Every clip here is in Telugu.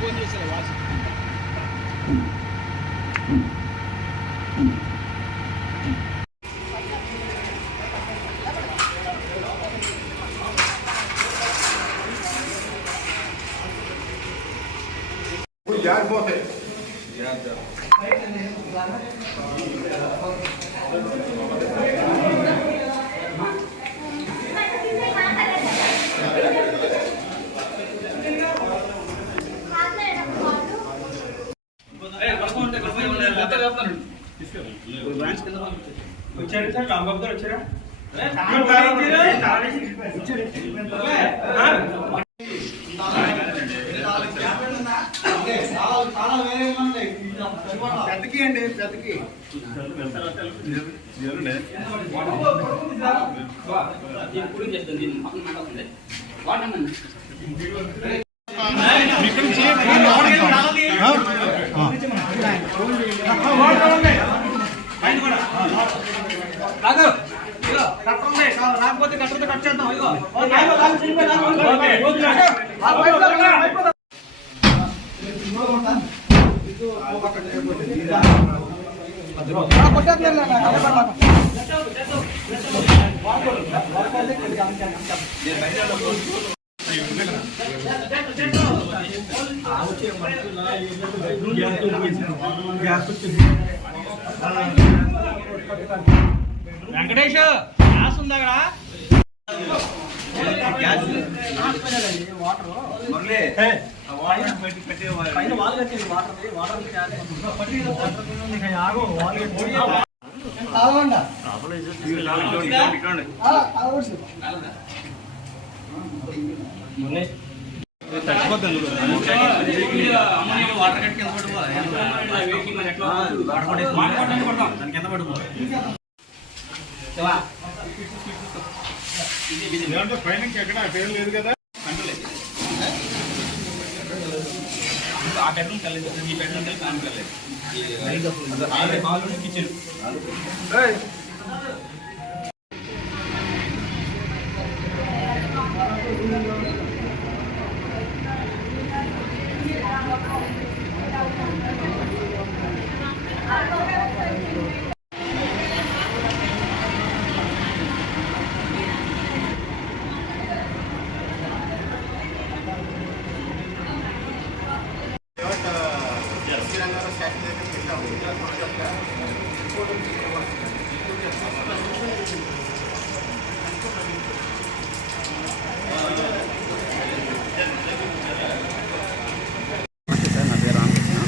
ఫోన్ చేశారు వాట్సాప్ याद बहुत है వచ్చారు సార్ రాంబాబు గారు వచ్చారా పెద్దకి అండి పెద్దకి రాకపోతే కట్టతో కట్ చేద్దాం వెంకటేష్ గ్యాస్ ఉందా పైన ఎక్కడ పేరు లేదు కదా ఆ బెడ్రూమ్ కలేదు ఈ బెడ్రూమ్ ఫ్యాన్ కలేదు hall kitchen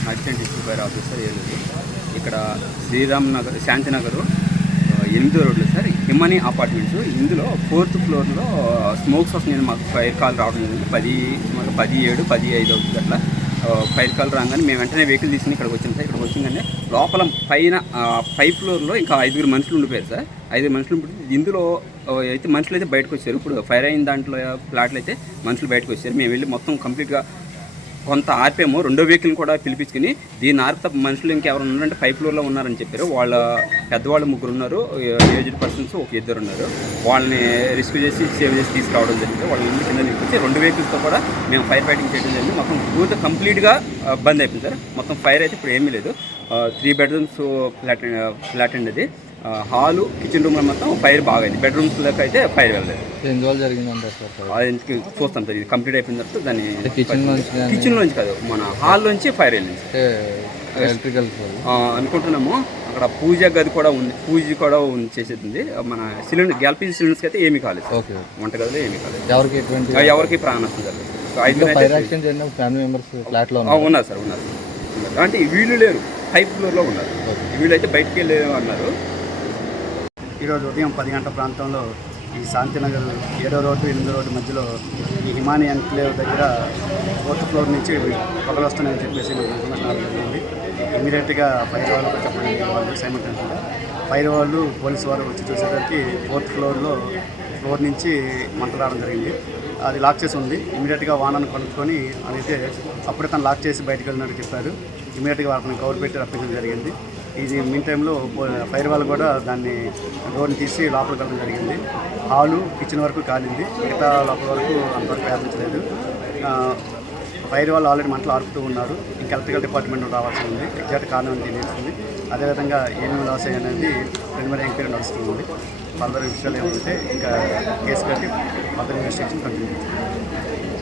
assistant district officer Eluru. ఇక్కడ శ్రీరామ్ నగర్ శాంతినగర్ 8వ రోడ్లో సార్ హిమనీ అపార్ట్మెంట్స్. ఇందులో 4th ఫ్లోర్లో స్మోక్స్ వస్తుంది. మాకు ఫైర్ కాల్ రావడం జరిగింది 17:15 అవుతుంది అట్లా. ఫైర్ కాల్ రాగానే మేము వెంటనే వెహికల్ తీసుకుని ఇక్కడికి వచ్చాం సార్. ఇక్కడికి వచ్చిందంటే లోపల పైన 5th ఫ్లోర్లో ఇంకా 5 మనుషులు ఉండిపోయారు సార్. 5 మనుషులు ఉండి ఇందులో అయితే మనుషులు అయితే బయటకు వచ్చారు. ఇప్పుడు ఫైర్ అయిన దాంట్లో ఫ్లాట్లు అయితే మనుషులు బయటకు వచ్చారు. మేము వెళ్ళి మొత్తం కంప్లీట్గా కొంత ఆర్పేమో 2వ వెహికల్ కూడా పిలిపించుకుని దీన్ని ఆర్పితే మనుషులు ఇంకెవరు ఉన్నారంటే 5th ఫ్లోర్లో ఉన్నారని చెప్పారు. వాళ్ళ పెద్దవాళ్ళు 3 ఉన్నారు, ఏజ్డ్ పర్సన్స్ ఒక 2 ఉన్నారు. వాళ్ళని రెస్క్యూ చేసి సేవ్ చేసి తీసుకురావడం జరిగింది. వాళ్ళ ఇల్లు కింద నిలిపించి 2 వెహికల్స్తో కూడా మేము ఫైర్ ఫైటింగ్ చేయడం జరిగింది. మొత్తం పూర్తి కంప్లీట్గా బంద్ అయిపోయింది సార్. మొత్తం ఫైర్ అయితే ఇప్పుడు ఏమీ లేదు. 3 బెడ్రూమ్స్ ఫ్లాట్ అండి అది. హాలు కిచెన్ రూమ్లో మొత్తం ఫైర్ బాగా అయింది. బెడ్రూమ్స్లోకి అయితే ఫైర్ వెళ్ళలేదు. ఎన్ని రోజులు జరిగిందంటే అది చూస్తాం సార్. ఇది కంప్లీట్ అయిపోయిన తర్వాత దాన్ని కిచెన్లోంచి కాదు మన హాల్లోంచి ఫైర్ వెళ్ళింది ఎలక్ట్రికల్ అనుకుంటున్నాము. అక్కడ పూజ గది కూడా ఉంది, పూజ కూడా చేసేది. మన సిలిండర్ ఎల్పిజి సిలిండర్స్కి అయితే ఏమీ కాలేదు. వంటగదిలో ఏమీ కాలేదు. ఎవరికి ప్రాణ నష్టం జరగలేదు. 5 ఫ్యామిలీ మెంబర్స్ ఫ్లాట్లో ఉన్నారు సార్. ఉన్నారు అంటే వీళ్ళు లేరు, 5th ఫ్లోర్లో ఉన్నారు. వీళ్ళైతే బయటికి వెళ్ళి అన్నారు. ఈరోజు ఉదయం 10 గంటల ప్రాంతంలో ఈ శాంతినగర్ 7వ రోడ్డు 8వ రోడ్డు మధ్యలో ఈ హిమానీ ఎన్క్లేవ్ దగ్గర 4th ఫ్లోర్ నుంచి పొగలు వస్తున్నాయని చెప్పేసి మనకు ఇన్ఫర్మేషన్ రావడం జరిగింది. ఇమీడియట్గా ఫైర్ వాళ్ళు చెప్పడం వాళ్ళు సైమల్టేనియస్గా ఫైర్ వాళ్ళు పోలీసు వారు వచ్చి చూసేసరికి 4th ఫ్లోర్లో ఫ్లోర్ నుంచి మంట రావడం జరిగింది. అది లాక్ చేసి ఉంది. ఇమీడియట్గా వానను కొనుక్కొని అదైతే అప్పుడే తను లాక్ చేసి బయటకు వెళ్ళినట్టు చెప్పారు. ఇమీడియట్గా వాళ్ళని కవర్ పెట్టి రప్పించడం జరిగింది. ఇది మీన్ టైంలో ఫైర్ వాళ్ళు కూడా దాన్ని డోర్ని తీసి లోపలికి వెళ్ళడం జరిగింది. హాలు కిచెన్ వరకు కాలింది. మిగతా లోపల వరకు అంతవరకు వ్యాపించలేదు. ఫైర్ వాళ్ళు ఆల్రెడీ మంటలు ఆర్పుతూ ఉన్నారు. ఇంకా ఎలక్ట్రికల్ డిపార్ట్మెంట్ రావాల్సి ఉంది. ఎగ్జాక్ట్ కారణం తెలియస్తుంది. అదేవిధంగా ఏమేమి లాస్ అయ్యాయనేది ప్రిలిమినరీ ఎంక్వైరీ నడుస్తుంది. ఫర్దర్ విషయాలు ఏమంటే ఇంకా కేసు కట్టి ఫర్దర్ ఇన్వెస్టిగేషన్ కంటిన్యూ చేస్తుంది.